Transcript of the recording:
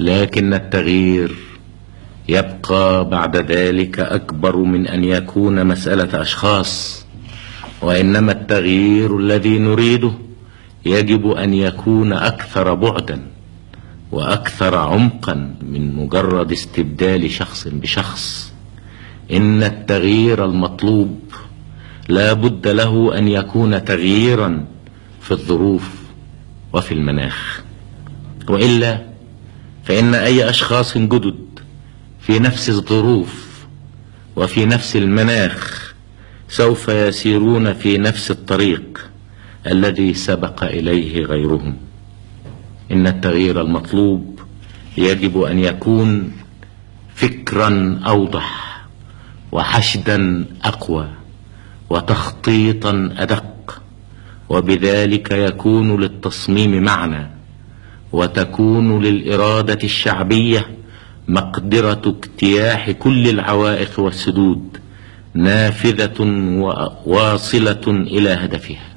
لكن التغيير يبقى بعد ذلك أكبر من أن يكون مسألة أشخاص، وإنما التغيير الذي نريده يجب أن يكون أكثر بعدا وأكثر عمقا من مجرد استبدال شخص بشخص. إن التغيير المطلوب لا بد له أن يكون تغييرا في الظروف وفي المناخ، وإلا فإن أي أشخاص جدد في نفس الظروف وفي نفس المناخ سوف يسيرون في نفس الطريق الذي سبق إليه غيرهم. إن التغيير المطلوب يجب أن يكون فكرا أوضح وحشدا أقوى وتخطيطا أدق، وبذلك يكون للتصميم معنى، وتكون للإرادة الشعبية مقدرة اجتياح كل العوائق والسدود نافذة وواصلة إلى هدفها.